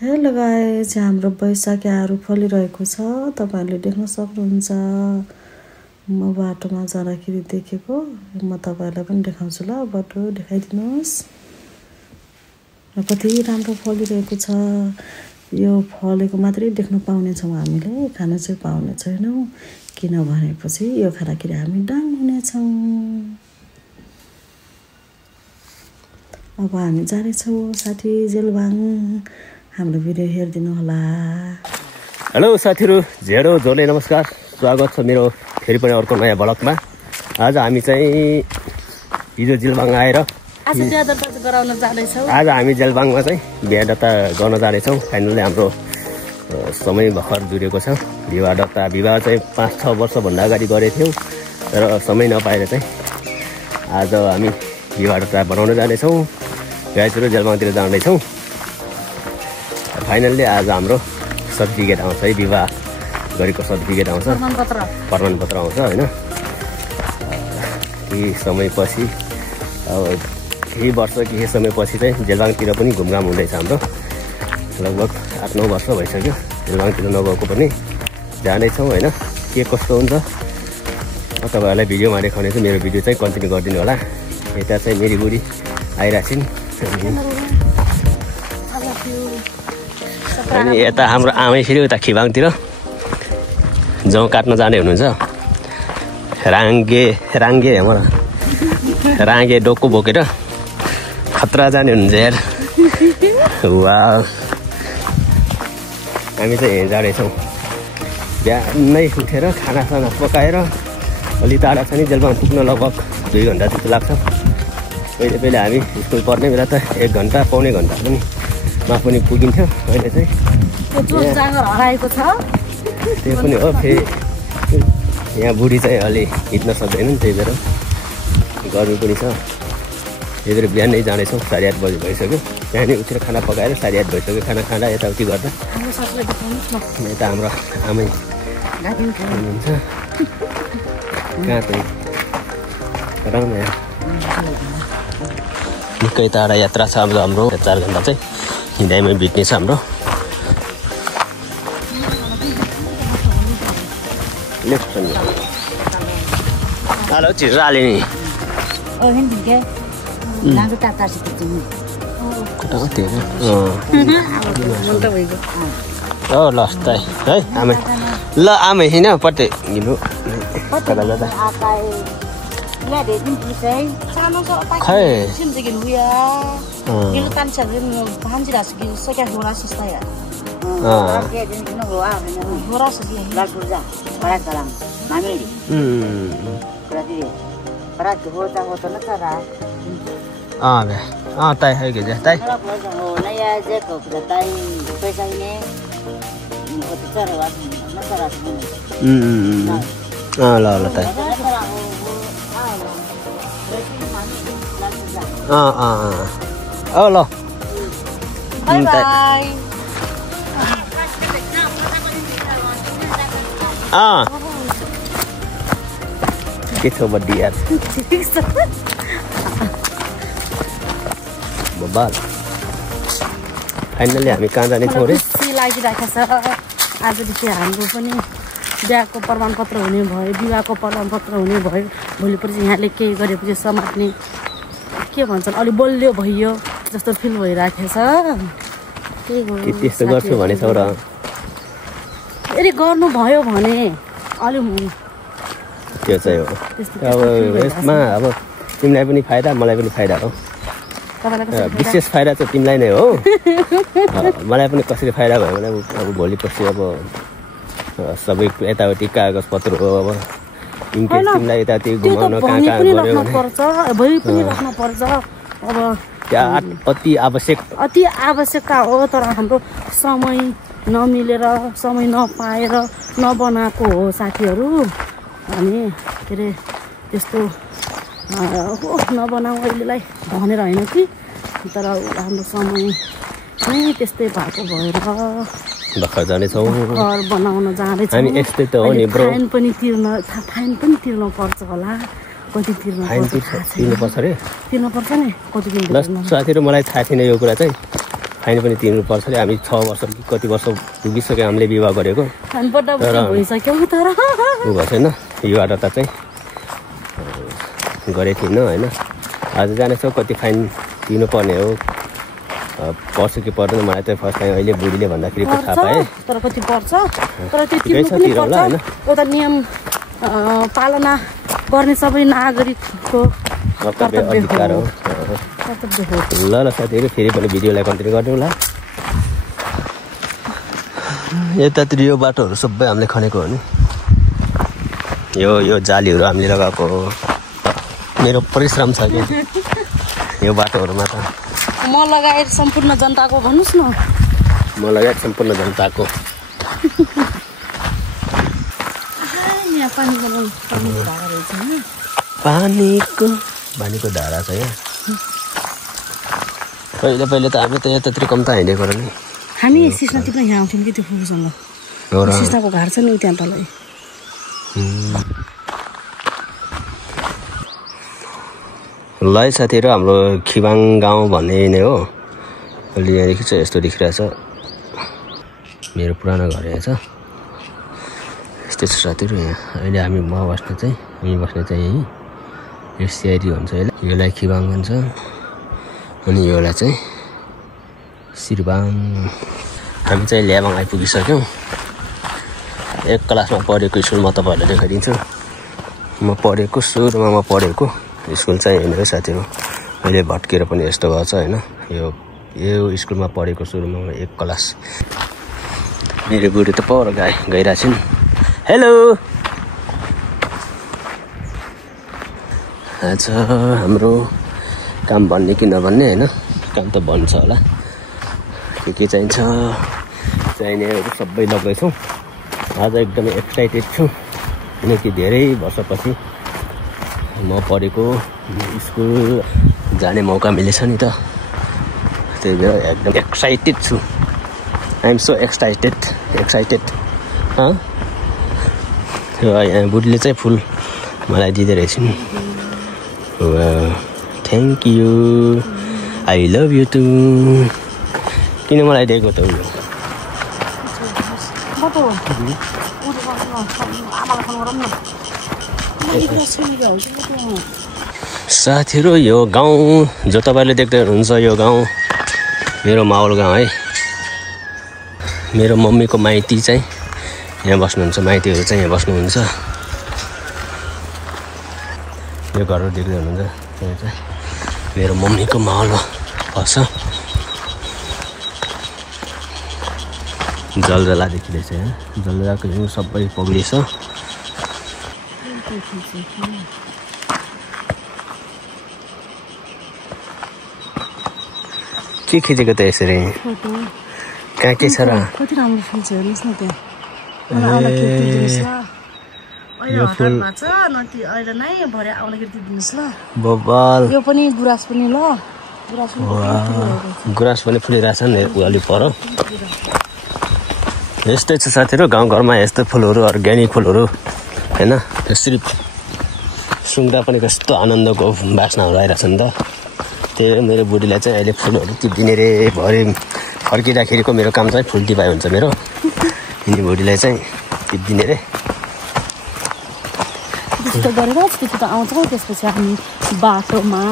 Hello guys, हाम्रो बैशाखी आरू फलिरहेको छ। तपाईहरुले देख्न सक्नुहुन्छ। म बाटोमा जाँदाखेरि देखेको। म तपाईहरुलाई पनि देखाउँछु ल। बाटो देखाइदिनुस्। कति राम्रो फलिरहेको छ। यो फलेको मात्रै देख्न पाउने छौं हामीले, खान चाहिँ पाउने छैनौं। किन भनेपछि यो खाँदाखेरि हामी डाङ हुने छौं। अब हामी जाने छौं साथी जेलबाङ। हाम्रो भिडियो हेरिदिनु होला। हेलो साथीहरु, झेडो जोरले नमस्कार। स्वागत छ मेरो फेरि पनि अर्को नयाँ ब्लगमा। आज हामी चाहिँ हिजो जेलबाङ आएर आज बिहा दर्ता गराउन जाँदै छौं। आज हामी जेलबाङमा चाहिँ बिहा दर्ता गर्न जाने छौं। फाइनली हाम्रो समय भर्खर जुरेको छ। विवाह चाहिँ 5-6 वर्ष भन्दा अगाडि गरेको थियौं, तर समय नपाएर चाहिँ आज हामी विवाह दर्ता बनाउन जाने छौं। गाइजहरु जेलबाङतिर जाँदै छौं। फाइनली आज हाम्रो सर्टिफिकेट आउँछ है, विवाह गरेको सर्टिफिकेट आउँछ, प्रमाणपत्र आउँछ हैन। केही समयपछि अब केही वर्ष केही समयपछि चाहिँ जेलबाङतिर पनि घुमघाम हुँदैछ हाम्रो। लगभग 8-9 वर्ष भइसक्यो जेलबाङतिर नगएको पनि। जाँदैछौँ हैन। के कस्तो हुन्छ तपाईहरुलाई भिडियोमा देखाउने छु। मेरो भिडियो चाहिँ कन्टिन्यू गरिदिनु होला। यता चाहिँ मेरी बुढी आइराछिन् अनि यता हाम्रो आमै फेरि उता खिबाङतिर जौ काट्न जाने हुनुहुन्छ। राङ्गे डोको बोकेर खतरा जाने हुनुहुन्छ यार। वाह, हामी चाहिँ यहाँ जाँदैछौँ। बिहानै उठेर खानासाना पकाएर अलि टाढा छ नि जेलबाङ पुग्न लगभग 2 घन्टा जस्तो लाग्छ। पहिले हामी स्कुल पढ्ने बेला त 1 घन्टा पौने घन्टा पनि पुगिन्थ्यो। अहिले चाहिँ हराएको छ। त्यो पनि हो। फेरि यहाँ बुढी चाहिँ अलि हिँड्न सक्दैनन्, त्यही भएर गर्मी पनि छ। त्यही भएर बिहानै जाँदैछौँ। 8:30 बजी भइसक्यो। बिहानै उठेर खाना पकाएर 8:30 भइसक्यो। खाना खाँदा यताउति गर्दा यता हाम्रो आमै हुनुहुन्छ। कहाँ चाहिँ हराउन यहाँ निकै टाढा यात्रा छ हाम्रो। 4 घन्टा चाहिँ हिँडाइमै बित्ने छ हाम्रो। हेलो चिराले नि ल है आमै ल आमै हिँड पट्टै हिँड्नु कता जाँदा खै tay hơi kìa tay là tay lo bye bye. Cái thơ vật điện बबाल फाइनली हामी कहाँ जाने छौँ रे? खुसी लागिरहेको छ। आजदेखि हाम्रो पनि बिहाको प्रमाणपत्र हुने भयो, विवाहको प्रमाणपत्र हुने भयो। भोलिपर्सि यहाँले केही गरेपछि समात्ने के भन्छन् अलि बलियो भयो जस्तो फिल भइरहेको छ। के त्यस्तो गर्छु भने छौ र? यदि गर्नु भयो भने अलि त्यो चाहिँ हो। अब यसमा अब तिमीलाई पनि फाइदा मलाई पनि फाइदा हो। विशेष फाइदा चाहिँ तिमीलाई नै हो। मलाई पनि कसरी फाइदा भयो भने अब भोलि पर्सि अब सबै यताउति कागज पत्र हो। अब इनकेस तिमीलाई यताउति घुमाउन कहाँ गऱ्यो भने अब अति आवश्यकता हो। तर हाम्रो समय नमिलेर समय नपाएर नबनाएको हो साथीहरू। अनि के अरे त्यस्तो नबनाऊ अहिलेलाई भनेर होइन कि, तर हाम्रो समय नै त्यस्तै भएको भएर भर्खर जानेछौँ। घर बनाउन जाँदैछौँ। हामी यस्तै त हो नि ब्रो। फाइन पनि तिर्नु पर्छ होला। कति तिर्नु पर्छ रे? तिर्नु पर्छ नि कति दिन। ल साथीहरु, मलाई थाहा थिएन यो कुरा चाहिँ। फाइन पनि तिर्नुपर्छ अरे। हामी 6 वर्ष कि कति वर्ष पुगिसक्यो हामीले विवाह गरेको भइसक्यो तर ऊ भएको छैन। युवाबाट चाहिँ गरेको थिइनँ होइन। आज जानेछौँ कति फाइन तिर्नुपर्ने हो, पर्छ कि पर्दैन। मलाई त फर्स्ट टाइम अहिले बुढीले भन्दाखेरि पो थाहा पाएँ। तर कति पर्छ, तर त्यो तिर्नु पनि पर्छ। एउटा नियम पालना गर्ने सबै नागरिकको कर्तव्य अधिकार हो। ल ल साथीहरू फेरि पनि भिडियोलाई कन्टिन्यू गर्नु होला। यतातिर यो बाटोहरू सबै हामीले खनेको हो नि। यो जालीहरू हामीले लगाएको हो। मेरो परिश्रम छ कि यो बाटोहरूमा त। म लगायत सम्पूर्ण जनताको भन्नुहोस् न। म लगायत सम्पूर्ण जनताको। पानीको धारा छ यहाँ। पहिले त हामी त यतातिर कम त हिँडेको र नि। हामी सिस्नातिर यहाँ आउँथ्यौँ कि त्यो फुपूसँग। सिस्नाको घर छ नि त्यहाँ तलै। ल साथीहरू हाम्रो खिबाङ गाउँ भन्ने नै हो। अहिले यहाँदेखि चाहिँ यस्तो देखिरहेछ। मेरो पुरानो घर यहाँ छ। यस्तै छ साथीहरू यहाँ। अहिले हामी बस्ने चाहिँ यहीँ। यो सिआइडी भन्छ यसलाई खिबाङ भन्छ। अनि योलाई चाहिँ सिरबाङ। हामी चाहिँ ल्याबाङ आइपुगिसक्यौँ। 1 क्लासमा पढेको स्कुल म तपाईँहरूलाई देखाइदिन्छु। सुरुमा म पढेको स्कुल चाहिँ हेर्नु है साथीहरू। अहिले भट्केर पनि यस्तो भएको छ होइन। यो स्कुलमा पढेको सुरुमा 1 क्लास। मेरो बुढी त पर गइरहेछन्। हेलो। आज हाम्रो काम भन्ने कि नभन्ने होइन। काम त बन्छ होला। के चाहिनेहरू सबै लग्दैछौँ। आज एकदमै एक्साइटेड छु किनकि धेरै वर्षपछि म पढेको स्कुल जाने मौका मिलेछ नि त। त्यही भएर एकदम एक्साइटेड छु। I am so excited. यहाँ बुढीले चाहिँ फुल मलाई दिँदै रहेछन्। Thank you. I love you too. किन मलाई दिएको त उयो? साथीहरू यो गाउँ जो तपाईँले देख्दै हुनुहुन्छ यो गाउँ मेरो मावल गाउँ है। मेरो मम्मीको माइती चाहिँ यहाँ बस्नुहुन्छ। माइतीहरू चाहिँ यहाँ बस्नुहुन्छ। यो घरहरू देख्दै हुनुहुन्छ त्यहाँ चाहिँ मेरो मम्मीको माहौल बस्छ। जलजला देखिँदैछ यहाँ। जलजलाको हिउँ सबै पग्लिछ। के खिचेको त यसरी? कहाँ के छ र? कति राम्रो फुल छ हेर्नुहोस् न त्यहाँ। यो फुल अहिले नै भरे आउँदाखेरि दिनुहोस् ल। बबाल। यो पनि गुराँस पनि ल। गुराँस पनि फुलिरहेछ नि अलि पर। यस्तै छ साथीहरू गाउँघरमा यस्तो फुलहरू अर्ग्यानिक फुलहरू होइन। यसरी सुँग्दा पनि कस्तो आनन्दको बासनाहरू आइरहेछ नि त। त्यही मेरो बुढीलाई चाहिँ अहिले फुलहरू टिपिदिने रे। भरे फर्किँदाखेरिको मेरो काम चाहिँ फुल टिपाइ हुन्छ मेरो। यिनी बुढीलाई चाहिँ टिपिदिने रे। त्यस्तो गरेर त्यति त आउँछौँ। त्यसपछि हामी बाटोमा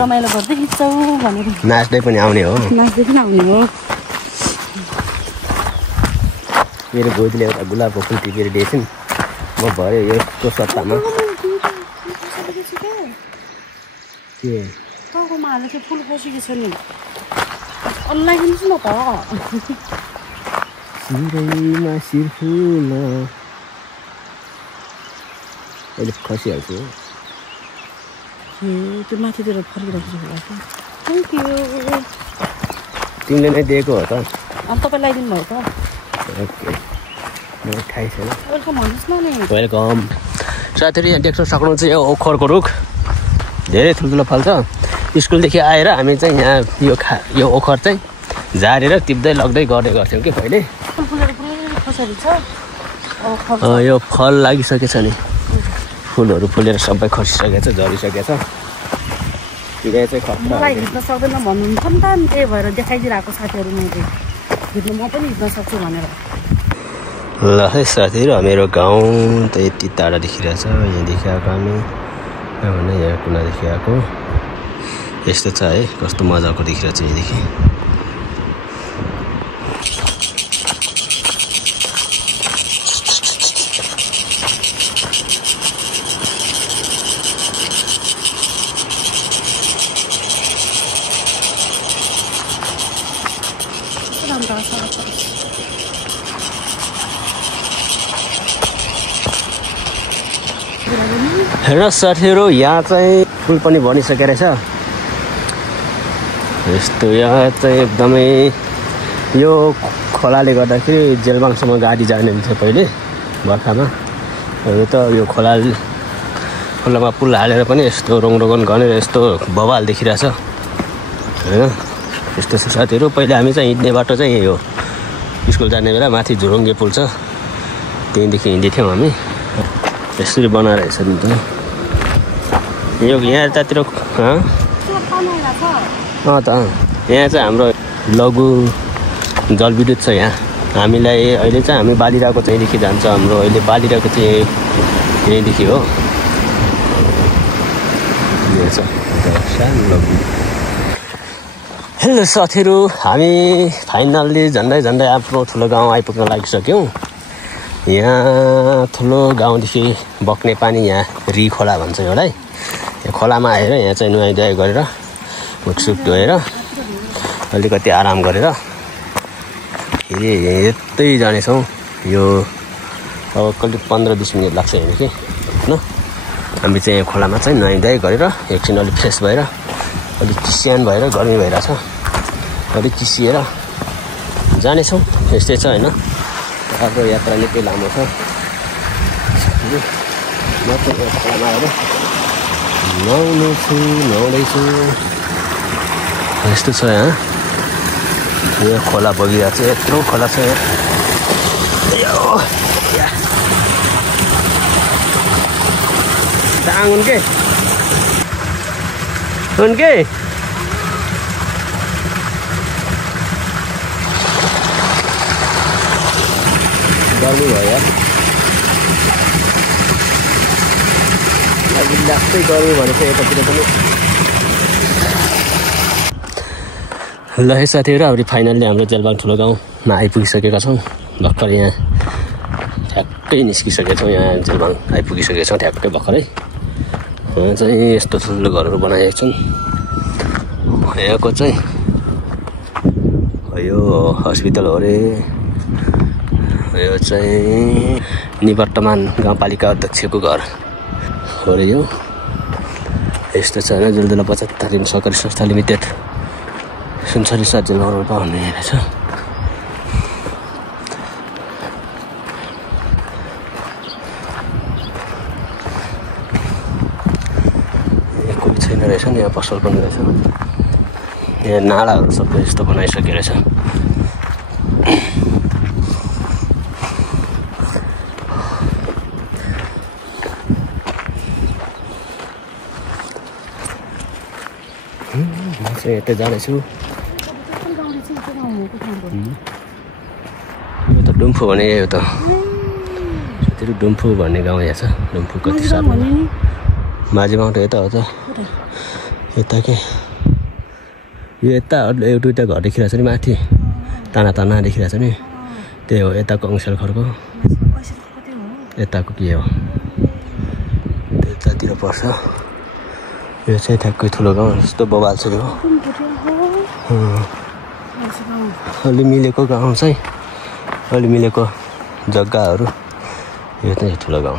रमाइलो गर्दै हिँड्छौँ भनेर। नाच्दै पनि आउने हो। मेरो बुढीले एउटा गुलाबको फुल टिपेर दिएछन्। म भरे यसको सट्टामा के टाउकोमा हालेर त्यो फुल पसेको छ नि। अनलाइन किन्छु न त। सिरैमा सिर फुल अहिले खसिहाल्छु। त्यो माथितिर फर्किरहेको छ। Thank you. तिमीले नै दिएको हो त? अनि तपाईँ लगाइदिनु भयो त? ओके। मलाई थाहै छैन। वेलकम भन्नुहोस् न नि। वेलकम। साथीहरू यहाँ देख्न सक्नुहुन्छ यो ओखरको रुख धेरै ठुल्ठुलो फल्छ। स्कुलदेखि आएर हामी चाहिँ यहाँ यो ओखर चाहिँ झारेर टिप्दै लग्दै गर्ने गर्थ्यौँ कि पहिले। यो फल लागिसकेछ नि। फुलहरू फुलेर सबै खसिसकेछ, झरिसकेछ। यहाँ चाहिँ खतरा मलाई हिँड्न सक्दैन भन्नुहुन्छ नि त अनि त्यही भएर देखाइदिरहेको साथीहरू मैले हिँड्नु म पनि हिँड्न सक्छु भनेर ल है साथीहरू मेरो गाउँ त यति टाढा देखिरहेछ यहाँदेखि आएको हामी भने यहाँ कुनादेखि आएको यस्तो छ है कस्तो मजाको देखिरहेछ यहाँदेखि हेर्न साथीहरू यहाँ चाहिँ पुल पनि बनिसकेको रहेछ यस्तो यहाँ चाहिँ एकदमै यो खोलाले गर्दाखेरि जेलबाङसम्म गाडी जाने थियो पहिले बर्खामा यो त यो खोलामा पुल हालेर पनि यस्तो रोङरोगन गरेर यस्तो बवाल देखिरहेछ होइन यस्तो छ साथीहरू पहिला हामी चाहिँ हिँड्ने बाटो चाहिँ यही हो स्कुल जाने बेला माथि झुरुङ्गे पुल छ त्यहीँदेखि हिँड्दैथ्यौँ हामी यसरी बनाएर यसरी त यो यहाँ यतातिर त यहाँ चाहिँ हाम्रो लघु जलविद्युत छ यहाँ हामीलाई अहिले चाहिँ हामी बालिरहेको चाहिँ यहीँदेखि जान्छ हाम्रो अहिले बालिरहेको चाहिँ यहीँदेखि हो हेलो साथीहरू हामी फाइनल्ली झन्डै आफ्नो ठुलो गाउँ आइपुग्न लागिसक्यौँ यहाँ ठुलो गाउँदेखि बग्ने पानी यहाँ री खोला भन्छ एउटा यो खोलामा आएर यहाँ चाहिँ नुहाइधुवाइ गरेर मुखसुख धोएर अलिकति आराम गरेर फेरि यतै जानेछौँ यो अब कति 15-20 मिनट लाग्छ यहाँदेखि होइन हामी चाहिँ यहाँ खोलामा चाहिँ नुहाइधुवाइ गरेर एकछिन अलिक फ्रेस भएर अलिक चिस्यान भएर गर्मी भइरहेछ अलिक चिसिएर जानेछौँ यस्तै छ होइन हाम्रो यात्रा निकै लामो छ म चाहिँ खोलामा आएर नुहाउँदैछु यस्तो छ यहाँ खोला बगिरहेको छ यत्रो खोला छ यहाँ दाङ उनके गर्मी भयो यार अहिले लाग्दै गर्मी भनेको यतातिर पनि ल है साथीहरू अब फाइनल्ली हाम्रो जेलबाङ ठुलो गाउँमा आइपुगिसकेका छौँ भर्खर यहाँ ठ्याक्कै निस्किसकेका छौँ यहाँ जेलबाङ आइपुगिसकेका छौँ ठ्याक्कै भर्खरै यहाँ चाहिँ यस्तो ठुलो घरहरू बनाएका छन् यहाँको चाहिँ यो हस्पिटल हो अरे यो चाहिँ निवर्तमान गाउँपालिका अध्यक्षको घर हो अरे यो यस्तो छ होइन जुलदुला 75 ऋण सहकारी संस्था लिमिटेड सुनसरी 7 जनवरीमा भन्ने रहेछ यहाँ कोही छैन रहेछ नि यहाँ पसल पनि रहेछ यहाँ नालाहरू सबै यस्तो बनाइसकेको रहेछ म चाहिँ यतै जाँदैछु यो त डुम्फू भने यो त साथीहरू डुम्फू भन्ने गाउँ यहाँ छ डुम्फू कति साल माझी गाउँ त यता हो त यता के यो यता एउटा घर देखिरहेको छ नि माथि ताना देखिरहेको छ नि त्यही हो यताको अंशल घरको यताको के हो यतातिर पर्छ यो चाहिँ ठ्याक्कै ठुलो गाउँ जस्तो बवाल छ यो अलि मिलेको गाउँ चाहिँ अलि मिलेको जग्गाहरू यो चाहिँ ठुलो गाउँ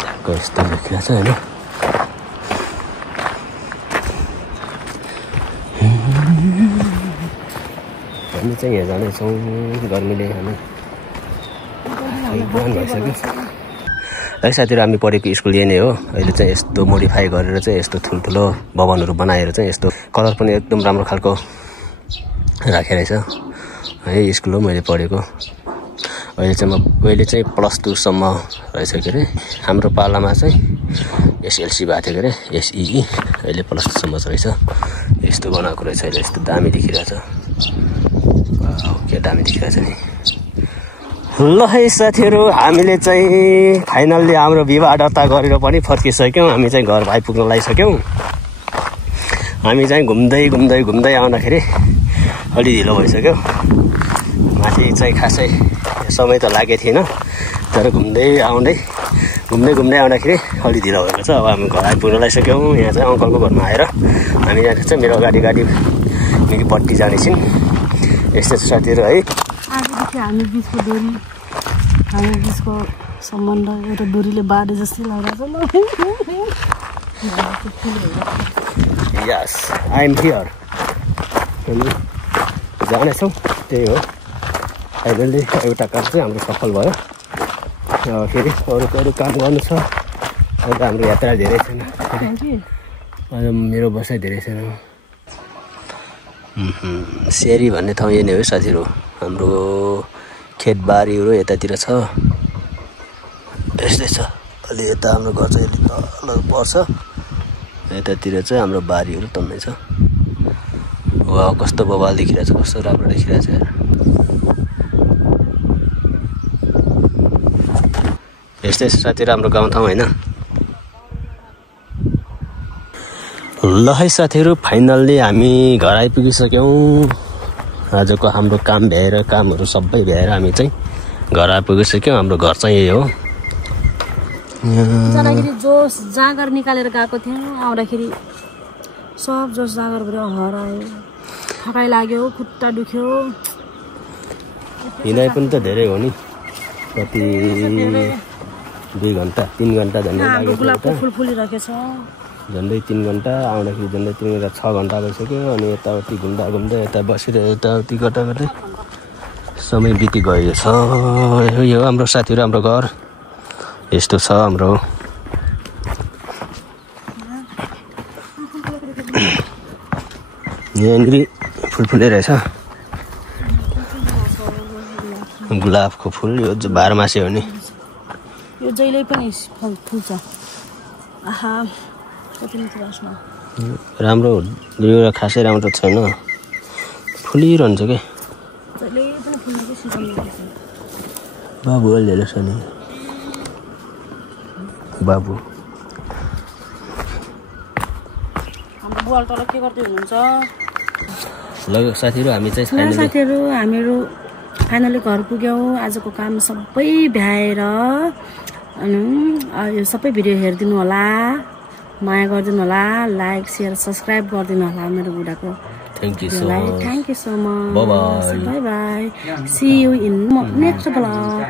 ठ्याक्कै यस्तो देखिरहेको छ होइन हामी चाहिँ यहाँ जानेछौँ गर्मीले हामी बिहान भइसक्यो है साथीहरू हामी पढेको स्कुल यही नै हो अहिले चाहिँ यस्तो मोडिफाई गरेर चाहिँ यस्तो ठुल्ठुलो भवनहरू बनाएर चाहिँ यस्तो कलर पनि एकदम राम्रो खालको राखेको रहेछ है स्कुल हो मैले पढेको अहिले चाहिँ +2 सम्म रहेछ के अरे हाम्रो पालामा चाहिँ एसएलसी भएको थियो अरे एसई अहिले +2सम्म रहेछ यस्तो बनाएको रहेछ अहिले यस्तो दामी देखिरहेछ के दामी देखिरहेछ नि ल है साथीहरु हामीले चाहिँ फाइनल्ली हाम्रो विवाह दर्ता गरेर पनि फर्किसक्यौं हामी चाहिँ घर आइपुग्न लागिसक्यौं हामी चाहिँ घुम्दै आउँदाखेरि अलि ढिलो भइसक्यो माथि चाहिँ खासै समय त लागेको थिएन तर घुम्दै आउँदाखेरि अलि ढिलो भएको छ अब हामी घर आइपुग्न लागिसक्यौं यहाँ चाहिँ अङ्कलको घरमा आएर हामी यहाँ चाहिँ मेरो गाडी मिरीपट्टि जानेछौँ यस्तो साथीहरु है आजदेखि हामी बिचको सम्बन्ध एउटा डोरीले बाँधे जस्तै लागिरहेछ यस आई एम हियर जानेछौँ त्यही हो फाइनल्ली एउटा काम चाहिँ हाम्रो सफल भयो फेरि अरू काम गर्नु छ अहिले हाम्रो यात्रा धेरै छैन मेरो बसाइ धेरै छैन सेरी भन्ने ठाउँ यही नै हो साथीहरु हाम्रो खेतबारीहरु यतातिर छ यस्तै छ अलि यता हाम्रो घर चाहिँ तल पर्छ यतातिर चाहिँ हाम्रो बारीहरु तन्नै छ वाउ कस्तो बवाल देखिरहेछ कस्तो राम्रो देखिरहेछ यस्तै साथीहरु हाम्रो गाउँठाउँ हैन ल है साथीहरु फाइनल्ली हामी घर आइपुगिसक्यौं आजको हाम्रो कामहरु सबै भ्याएर हामी चाहिँ घर आइपुगिसक्यौं हाम्रो घर चाहिँ यही हो जाँदाखेरि जोस जाँगर निकालेर गएको थियौं आउँदाखेरि सब जोस जाँगरबाट हरायो थकाइ लाग्यो खुट्टा दुख्यो हिँडाइ पनि त धेरै हो नि कति 2 घण्टा 3 घण्टा झन्डै लाग्यो गुलाबको फुल फुलिरहेको छ झन्डै 3 घण्टा आउँदाखेरि झन्डै 3 घण्टा 6 घण्टा भइसक्यो अनि यताउति घुम्दै यता बसेर यताउति गर्दै समय बिति गएको छ यो हाम्रो साथीहरु हाम्रो घर यस्तो छ हाम्रो यहाँनिर फुल फुलिरहेछ गुलाबको फुल यो बाह्रमासे हो नि यो जहिले पनि फुल्छ आहा कति मिठो वासना राम्रो यो खासै राम्रो त छैन फुलिरहन्छ के जहिले पनि फुल्नेको सिजन लाग्छ बाबु अहिले छ नि बाबु हाम्रो बुवाल तल के गर्दै हुनुहुन्छ ल साथीहरु हामी चाहिँ हामीहरू फाइनली घर पुग्यौं आजको काम सबै भ्याएर अनि यो सबै भिडियो हेर्दिनु होला माया गरिदिनु होला लाइक शेयर सब्स्क्राइब गरिदिनु होला मेरो बुढाको thank you so much bye bye C you in next blog